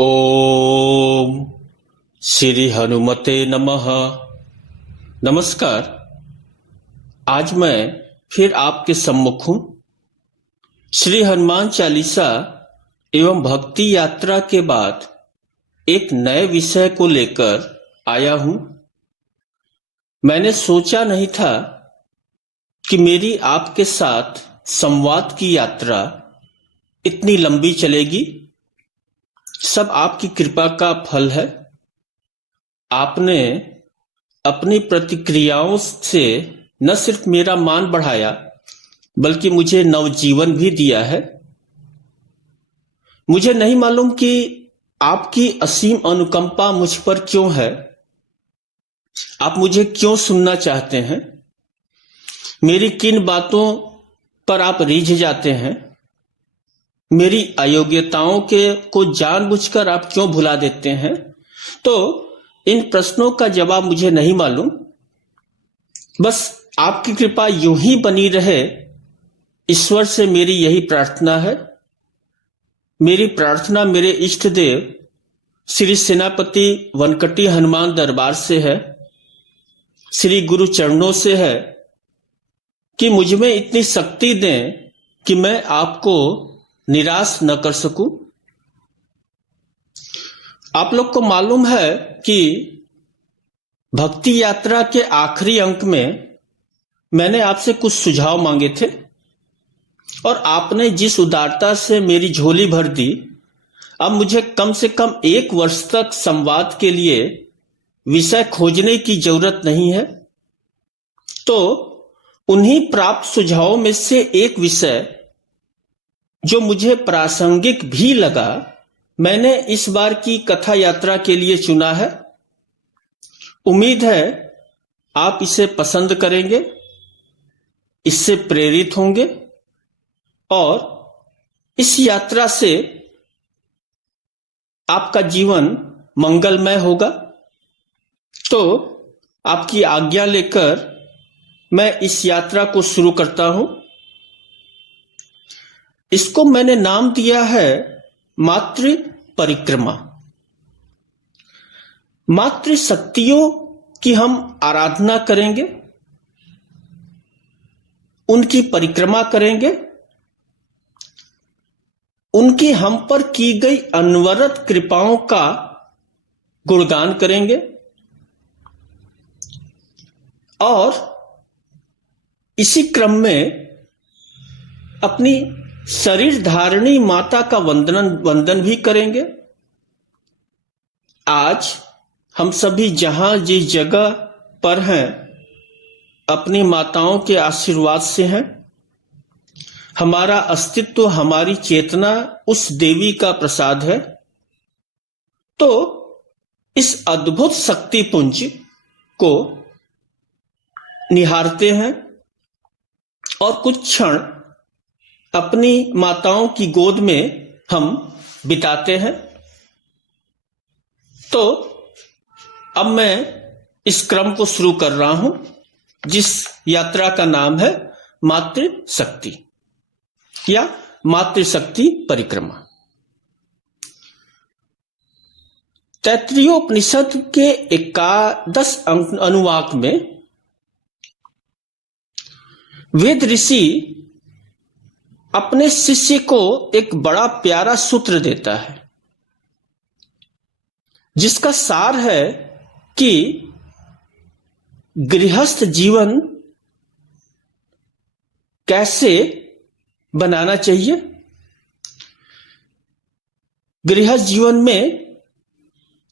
ओम श्री हनुमते नमः। नमस्कार। आज मैं फिर आपके सम्मुख हूं। श्री हनुमान चालीसा एवं भक्ति यात्रा के बाद एक नए विषय को लेकर आया हूं। मैंने सोचा नहीं था कि मेरी आपके साथ संवाद की यात्रा इतनी लंबी चलेगी। सब आपकी कृपा का फल है। आपने अपनी प्रतिक्रियाओं से न सिर्फ मेरा मान बढ़ाया बल्कि मुझे नवजीवन भी दिया है। मुझे नहीं मालूम कि आपकी असीम अनुकंपा मुझ पर क्यों है। आप मुझे क्यों सुनना चाहते हैं? मेरी किन बातों पर आप रीझ जाते हैं? मेरी अयोग्यताओं को जानबूझकर आप क्यों भुला देते हैं? तो इन प्रश्नों का जवाब मुझे नहीं मालूम। बस आपकी कृपा यूं ही बनी रहे, ईश्वर से मेरी यही प्रार्थना है। मेरी प्रार्थना मेरे इष्ट देव श्री सेनापति वनकटी हनुमान दरबार से है, श्री गुरु चरणों से है कि मुझ में इतनी शक्ति दें कि मैं आपको निराश न कर सकूं। आप लोग को मालूम है कि भक्ति यात्रा के आखिरी अंक में मैंने आपसे कुछ सुझाव मांगे थे और आपने जिस उदारता से मेरी झोली भर दी, अब मुझे कम से कम 1 वर्ष तक संवाद के लिए विषय खोजने की जरूरत नहीं है। तो उन्हीं प्राप्त सुझावों में से एक विषय जो मुझे प्रासंगिक भी लगा, मैंने इस बार की कथा यात्रा के लिए चुना है। उम्मीद है आप इसे पसंद करेंगे, इससे प्रेरित होंगे और इस यात्रा से आपका जीवन मंगलमय होगा। तो आपकी आज्ञा लेकर मैं इस यात्रा को शुरू करता हूं। इसको मैंने नाम दिया है मातृ परिक्रमा। मातृ शक्तियों की हम आराधना करेंगे, उनकी परिक्रमा करेंगे, उनकी हम पर की गई अनवरत कृपाओं का गुणगान करेंगे और इसी क्रम में अपनी शरीर धारिणी माता का वंदन भी करेंगे। आज हम सभी जहां जिस जगह पर हैं, अपनी माताओं के आशीर्वाद से हैं। हमारा अस्तित्व, हमारी चेतना उस देवी का प्रसाद है। तो इस अद्भुत शक्तिपुंज को निहारते हैं और कुछ क्षण अपनी माताओं की गोद में हम बिताते हैं। तो अब मैं इस क्रम को शुरू कर रहा हूं, जिस यात्रा का नाम है मातृ शक्ति या मातृशक्ति परिक्रमा। तैत्तिरीयोपनिषद के 11 अनुवाक में वेद ऋषि अपने शिष्य को एक बड़ा प्यारा सूत्र देता है, जिसका सार है कि गृहस्थ जीवन कैसे बनाना चाहिए, गृहस्थ जीवन में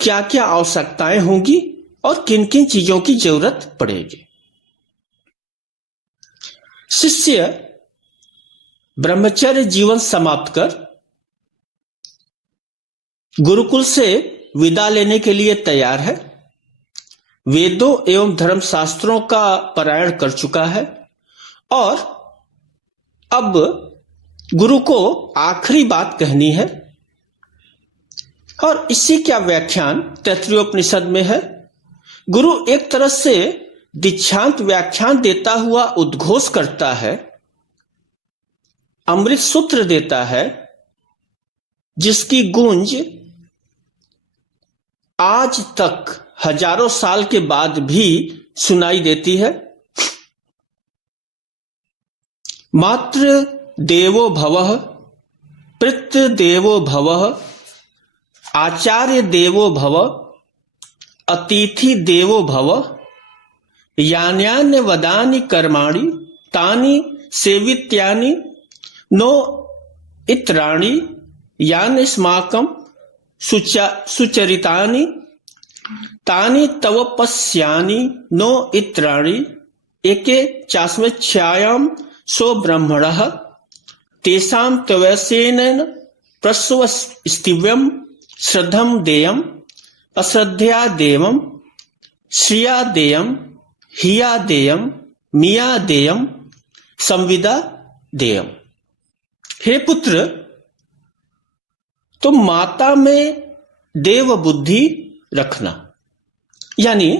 क्या क्या आवश्यकताएं होंगी और किन किन चीजों की जरूरत पड़ेगी। शिष्य ब्रह्मचर्य जीवन समाप्त कर गुरुकुल से विदा लेने के लिए तैयार है। वेदों एवं धर्मशास्त्रों का पारायण कर चुका है और अब गुरु को आखिरी बात कहनी है और इसी का व्याख्यान तैत्तिरीयोपनिषद में है। गुरु एक तरह से दीक्षांत व्याख्यान देता हुआ उद्घोष करता है, अमृत सूत्र देता है, जिसकी गूंज आज तक हजारों साल के बाद भी सुनाई देती है। मातृ देवो भवः, पितृ देवो भवः, आचार्य देवो भवः, अतिथि देवो भवः, यान्यान्य वदानि कर्माणि तानि सेवित्यानि नो इत्राणि यानि स्माकं सुचरितानि तानि तव पश्यानि नो इत्राणि। एके चास्मच्छायां सो ब्रह्मणः तेषां तवैसेन प्रस्वस्तिव्यं श्रद्धं देयम् अश्रद्धया देवं श्रिया देयं हिया देयं मिया देयं संविदा देयम। हे पुत्र, तुम माता में देव बुद्धि रखना, यानी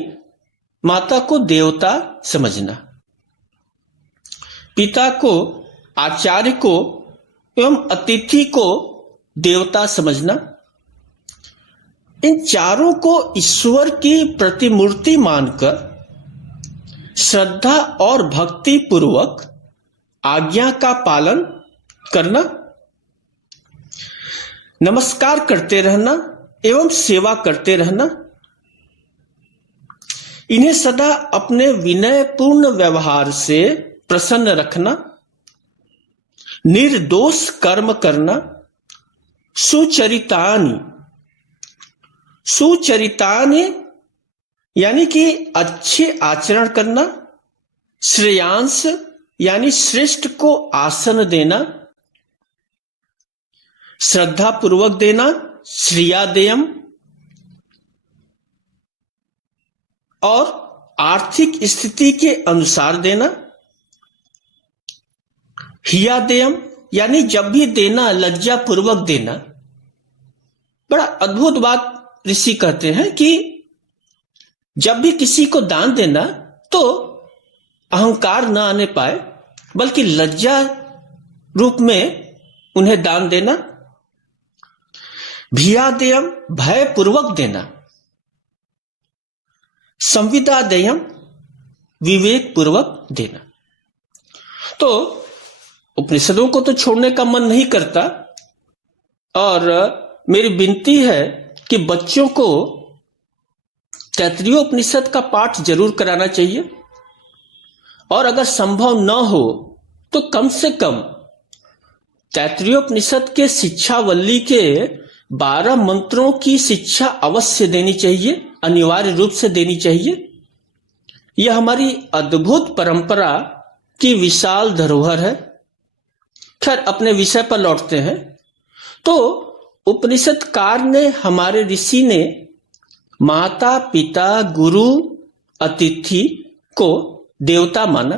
माता को देवता समझना, पिता को, आचार्य को एवं अतिथि को देवता समझना। इन चारों को ईश्वर की प्रतिमूर्ति मानकर श्रद्धा और भक्ति पूर्वक आज्ञा का पालन करना, नमस्कार करते रहना एवं सेवा करते रहना। इन्हें सदा अपने विनयपूर्ण व्यवहार से प्रसन्न रखना, निर्दोष कर्म करना, सुचरितानि, सुचरितानि यानी कि अच्छे आचरण करना, श्रेयांश यानी श्रेष्ठ को आसन देना, श्रद्धा पूर्वक देना, श्रिया देयम, और आर्थिक स्थिति के अनुसार देना, हिया देयम यानी जब भी देना लज्जा पूर्वक देना। बड़ा अद्भुत बात ऋषि कहते हैं कि जब भी किसी को दान देना तो अहंकार न आने पाए, बल्कि लज्जा रूप में उन्हें दान देना। भिया देयम भय पूर्वक देना, संविदा देयम विवेक पूर्वक देना। तो उपनिषदों को तो छोड़ने का मन नहीं करता, और मेरी विनती है कि बच्चों को तैत्तिरीय उपनिषद का पाठ जरूर कराना चाहिए, और अगर संभव न हो तो कम से कम तैत्तिरीय उपनिषद के शिक्षावल्ली के 12 मंत्रों की शिक्षा अवश्य देनी चाहिए, अनिवार्य रूप से देनी चाहिए। यह हमारी अद्भुत परंपरा की विशाल धरोहर है। खैर, अपने विषय पर लौटते हैं। तो उपनिषदकार ने, हमारे ऋषि ने माता पिता गुरु अतिथि को देवता माना।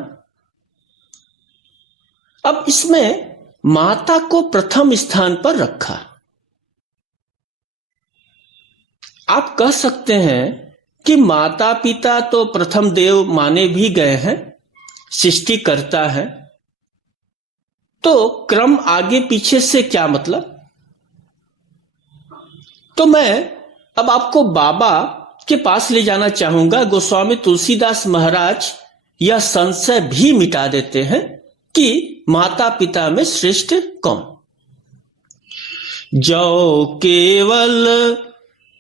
अब इसमें माता को प्रथम स्थान पर रखा। आप कह सकते हैं कि माता पिता तो प्रथम देव माने भी गए हैं, सृष्टिकर्ता है, तो क्रम आगे पीछे से क्या मतलब? तो मैं अब आपको बाबा के पास ले जाना चाहूंगा। गोस्वामी तुलसीदास महाराज यह संशय भी मिटा देते हैं कि माता पिता में श्रेष्ठ कौन। जो केवल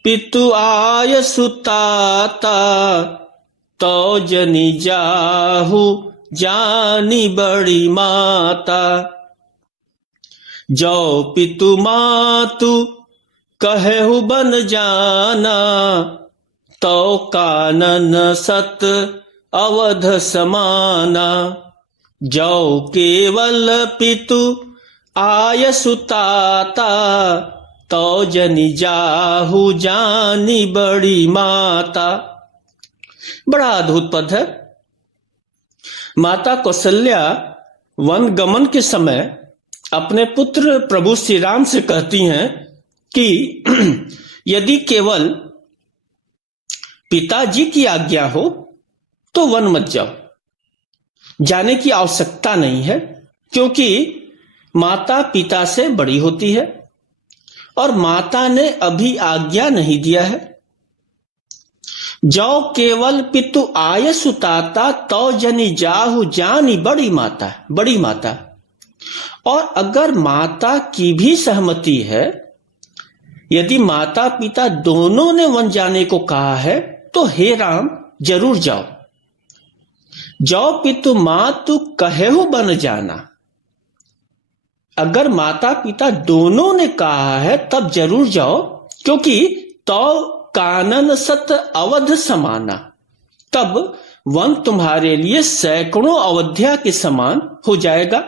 पितु आय सुताता, तो जनि जाहु जानी बड़ी माता। जो पितु मातु कहु बन जाना, तो कानन सत अवध समाना। जो केवल पितु आय सुताता, तो जनि जाहु जानी बड़ी माता। बड़ा अद्भुत पद है। माता कौशल्या वन गमन के समय अपने पुत्र प्रभु श्री राम से कहती हैं कि यदि केवल पिताजी की आज्ञा हो तो वन मत जाओ, जाने की आवश्यकता नहीं है, क्योंकि माता पिता से बड़ी होती है और माता ने अभी आज्ञा नहीं दिया है। जो केवल पितु आय सुताता तो जनी जाहु जानी बड़ी माता, बड़ी माता। और अगर माता की भी सहमति है, यदि माता पिता दोनों ने वन जाने को कहा है, तो हे राम जरूर जाओ। जो पितु मातु कहेहु बन जाना। अगर माता पिता दोनों ने कहा है तब जरूर जाओ, क्योंकि तो कानन सत अवध समाना, तब वन तुम्हारे लिए सैकड़ों अवध्या के समान हो जाएगा।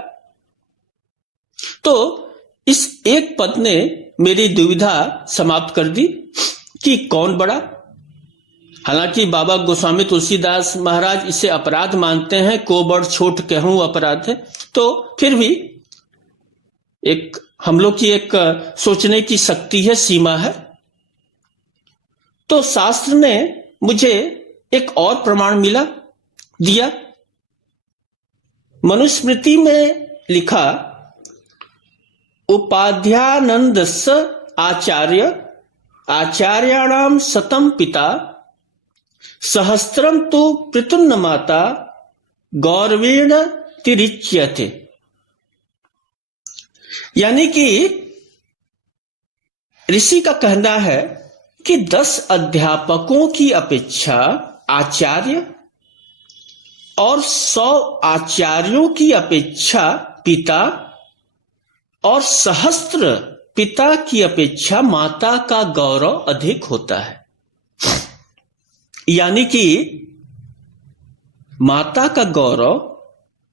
तो इस एक पद ने मेरी दुविधा समाप्त कर दी कि कौन बड़ा। हालांकि बाबा गोस्वामी तुलसीदास महाराज इसे अपराध मानते हैं, को बड़ छोट कहूं अपराध है, तो फिर भी एक हम लोग की एक सोचने की शक्ति है, सीमा है। तो शास्त्र ने मुझे एक और प्रमाण दिया। मनुस्मृति में लिखा, उपाध्यानंदस्य आचार्याणाम शतम पिता सहस्त्रम तो पृतुन्न माता गौरवेण तिरिच्यते। यानी कि ऋषि का कहना है कि 10 अध्यापकों की अपेक्षा आचार्य और 100 आचार्यों की अपेक्षा पिता और सहस्त्र पिता की अपेक्षा माता का गौरव अधिक होता है। यानी कि माता का गौरव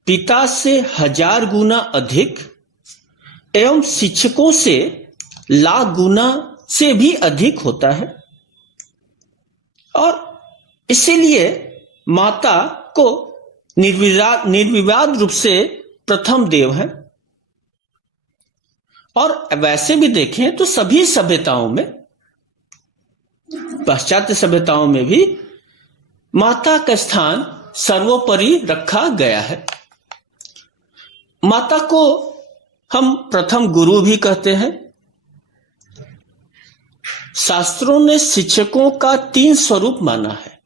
पिता से 1000 गुना अधिक एवं शिक्षकों से लाख गुना से भी अधिक होता है। और इसीलिए माता को निर्विवाद रूप से प्रथम देव है। और वैसे भी देखें तो सभी सभ्यताओं में, पाश्चात्य सभ्यताओं में भी माता का स्थान सर्वोपरि रखा गया है। माता को हम प्रथम गुरु भी कहते हैं। शास्त्रों ने शिक्षकों का 3 स्वरूप माना है,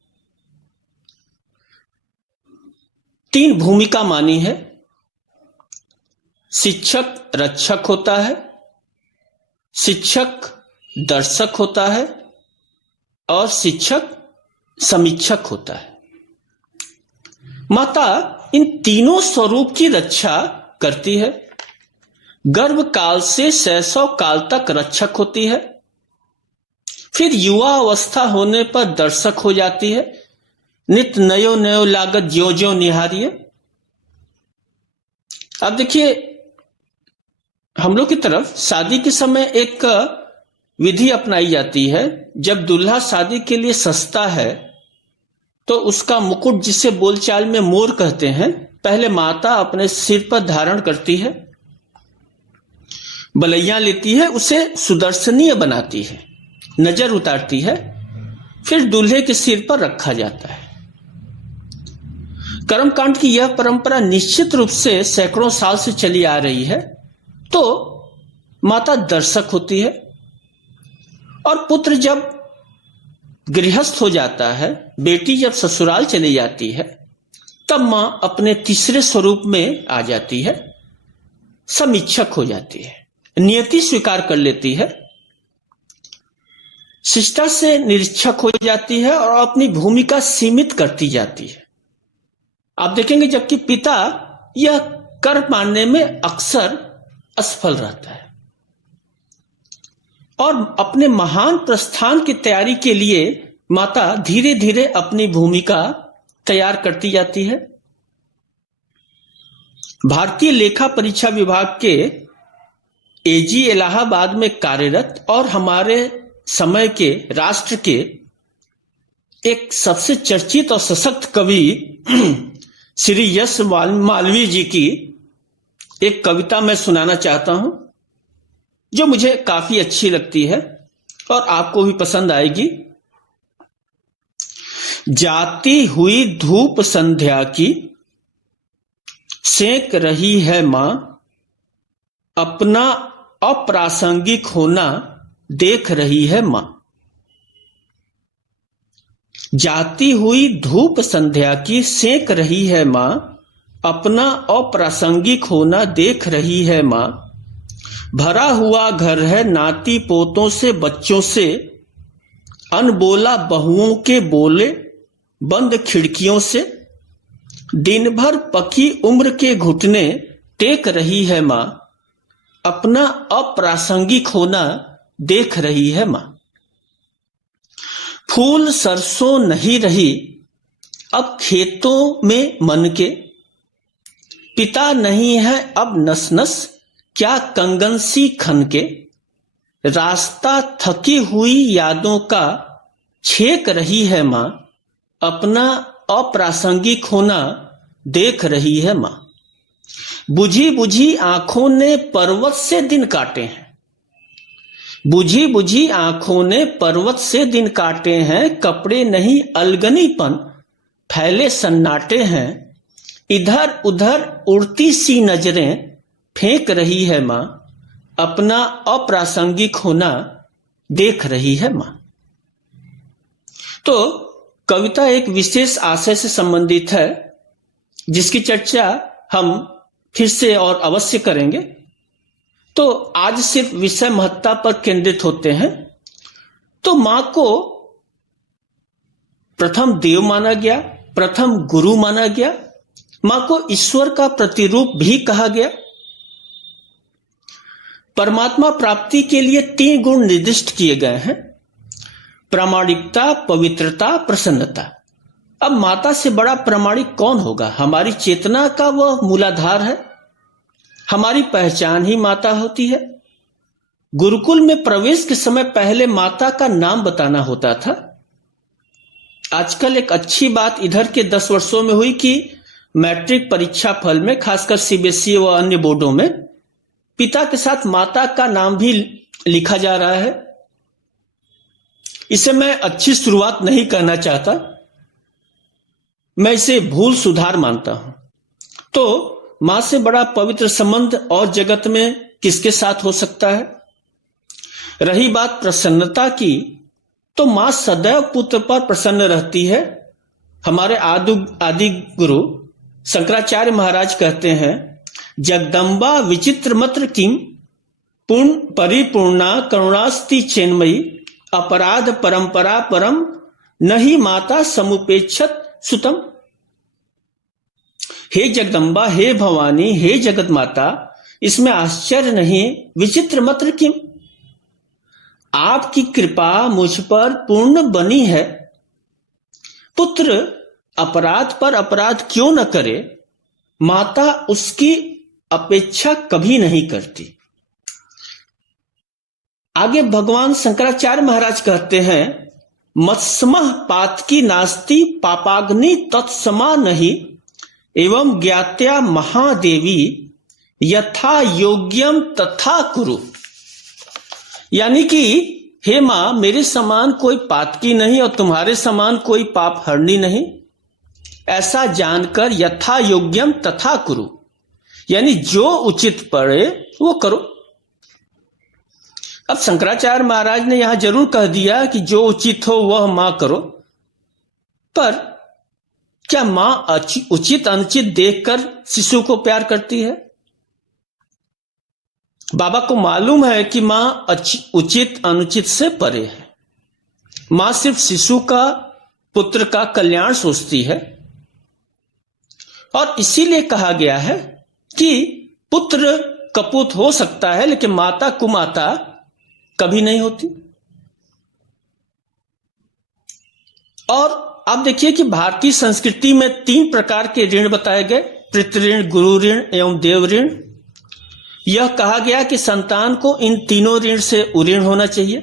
3 भूमिका मानी है। शिक्षक रक्षक होता है, शिक्षक दर्शक होता है और शिक्षक समीक्षक होता है। माता इन तीनों स्वरूप की रक्षा करती है। गर्भ काल से शैशव काल तक रक्षक होती है, फिर युवा अवस्था होने पर दर्शक हो जाती है। नित नयो नयो लागत ज्यो ज्यो निहारिये। अब देखिए, हम लोग की तरफ शादी के समय एक विधि अपनाई जाती है। जब दूल्हा शादी के लिए सस्ता है तो उसका मुकुट, जिसे बोलचाल में मोर कहते हैं, पहले माता अपने सिर पर धारण करती है, बलैया लेती है, उसे सुदर्शनीय बनाती है, नजर उतारती है, फिर दूल्हे के सिर पर रखा जाता है। कर्मकांड की यह परंपरा निश्चित रूप से सैकड़ों साल से चली आ रही है। तो माता दर्शक होती है। और पुत्र जब गृहस्थ हो जाता है, बेटी जब ससुराल चली जाती है, तब मां अपने तीसरे स्वरूप में आ जाती है, समीक्षक हो जाती है, नियति स्वीकार कर लेती है, शिष्टा से निरीक्षक हो जाती है और अपनी भूमिका सीमित करती जाती है। आप देखेंगे जबकि पिता यह कर पाने में अक्सर असफल रहता है और अपने महान प्रस्थान की तैयारी के लिए माता धीरे धीरे अपनी भूमिका तैयार करती जाती है। भारतीय लेखा परीक्षा विभाग के एजी इलाहाबाद में कार्यरत और हमारे समय के राष्ट्र के एक सबसे चर्चित और सशक्त कवि श्री यश मालवीय जी की एक कविता मैं सुनाना चाहता हूं, जो मुझे काफी अच्छी लगती है और आपको भी पसंद आएगी। जाती हुई धूप संध्या की सेक रही है मां, अपना अप्रासंगिक होना देख रही है मां। जाती हुई धूप संध्या की सेक रही है माँ, अपना अप्रासंगिक होना देख रही है माँ। भरा हुआ घर है नाती पोतों से बच्चों से, अनबोला बहुओं के बोले बंद खिड़कियों से। दिन भर पकी उम्र के घुटने टेक रही है माँ, अपना अप्रासंगिक होना देख रही है माँ। फूल सरसों नहीं रही अब खेतों में मन के, पिता नहीं है अब नस नस क्या कंगन सी खन के। रास्ता थकी हुई यादों का छेक रही है माँ, अपना अप्रासंगिक होना देख रही है माँ। बुझी बुझी आंखों ने पर्वत से दिन काटे हैं, बुझी बुझी आंखों ने पर्वत से दिन काटे हैं। कपड़े नहीं अलगनीपन फैले सन्नाटे हैं, इधर उधर उड़ती सी नजरें फेंक रही है माँ, अपना अप्रासंगिक होना देख रही है माँ। तो कविता एक विशेष आशय से संबंधित है, जिसकी चर्चा हम फिर से और अवश्य करेंगे। तो आज सिर्फ विषय महत्ता पर केंद्रित होते हैं। तो मां को प्रथम देव माना गया, प्रथम गुरु माना गया, मां को ईश्वर का प्रतिरूप भी कहा गया। परमात्मा प्राप्ति के लिए 3 गुण निर्दिष्ट किए गए हैं: प्रामाणिकता, पवित्रता, प्रसन्नता। अब माता से बड़ा प्रामाणिक कौन होगा? हमारी चेतना का वह मूलाधार है, हमारी पहचान ही माता होती है। गुरुकुल में प्रवेश के समय पहले माता का नाम बताना होता था। आजकल एक अच्छी बात इधर के 10 वर्षों में हुई कि मैट्रिक परीक्षा फल में, खासकर सीबीएसई व अन्य बोर्डों में, पिता के साथ माता का नाम भी लिखा जा रहा है। इसे मैं अच्छी शुरुआत नहीं कहना चाहता, मैं इसे भूल सुधार मानता हूं। तो मां से बड़ा पवित्र संबंध और जगत में किसके साथ हो सकता है? रही बात प्रसन्नता की, तो मां सदैव पुत्र पर प्रसन्न रहती है। हमारे आदि गुरु शंकराचार्य महाराज कहते हैं, जगदम्बा विचित्र मत्र किम पूर्ण परिपूर्णा करुणास्ति चेन्मयी, अपराध परंपरा परम नहीं माता समुपेक्षत सुतम। हे जगदम्बा, हे भवानी, हे जगत माता, इसमें आश्चर्य नहीं, विचित्र मत्र किम, आपकी कृपा मुझ पर पूर्ण बनी है। पुत्र अपराध पर अपराध क्यों न करे, माता उसकी अपेक्षा कभी नहीं करती। आगे भगवान शंकराचार्य महाराज कहते हैं, मत्समः पातकी नास्ति पापाग्नि तत्समा नहीं, एवं ज्ञात्या महादेवी यथा योग्यम तथा कुरु। यानी कि हे मां, मेरे समान कोई पातकी नहीं और तुम्हारे समान कोई पाप हरनी नहीं, ऐसा जानकर यथा योग्यम तथा कुरु, यानी जो उचित पड़े वो करो। अब शंकराचार्य महाराज ने यहां जरूर कह दिया कि जो उचित हो वह मां करो, पर क्या मां उचित अनुचित देखकर शिशु को प्यार करती है? बाबा को मालूम है कि मां उचित अनुचित से परे है। मां सिर्फ शिशु का, पुत्र का कल्याण सोचती है, और इसीलिए कहा गया है कि पुत्र कपूत हो सकता है, लेकिन माता कुमाता कभी नहीं होती। और आप देखिए कि भारतीय संस्कृति में 3 प्रकार के ऋण बताए गए: पितृ ऋण, गुरु ऋण एवं देव ऋण। यह कहा गया कि संतान को इन तीनों ऋण से उऋण होना चाहिए।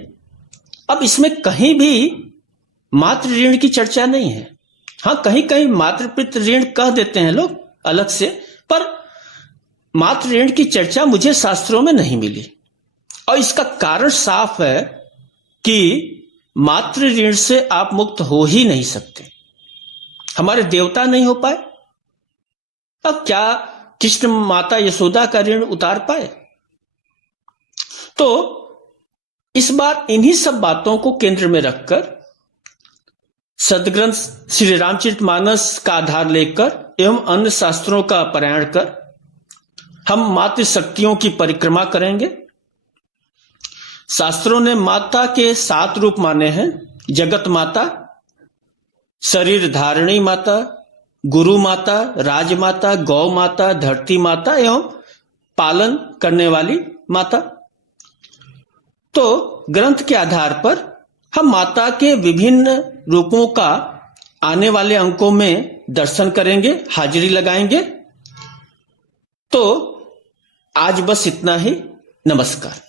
अब इसमें कहीं भी मातृ ऋण की चर्चा नहीं है। हाँ, कहीं कहीं मातृ पितृ ऋण कह देते हैं लोग अलग से, पर मातृ ऋण की चर्चा मुझे शास्त्रों में नहीं मिली। और इसका कारण साफ है कि मातृ ऋण से आप मुक्त हो ही नहीं सकते। हमारे देवता नहीं हो पाए, अब क्या कृष्ण माता यशोदा का ऋण उतार पाए? तो इस बार इन्हीं सब बातों को केंद्र में रखकर सदग्रंथ श्री रामचरितमानस का आधार लेकर एवं अन्य शास्त्रों का पारायण कर हम मातृशक्तियों की परिक्रमा करेंगे। शास्त्रों ने माता के 7 रूप माने हैं। जगत माता, शरीर धारिणी माता, गुरु माता, राजमाता, गौ माता, धरती माता एवं पालन करने वाली माता। तो ग्रंथ के आधार पर हम माता के विभिन्न रूपों का आने वाले अंकों में दर्शन करेंगे, हाजिरी लगाएंगे। तो आज बस इतना ही। नमस्कार।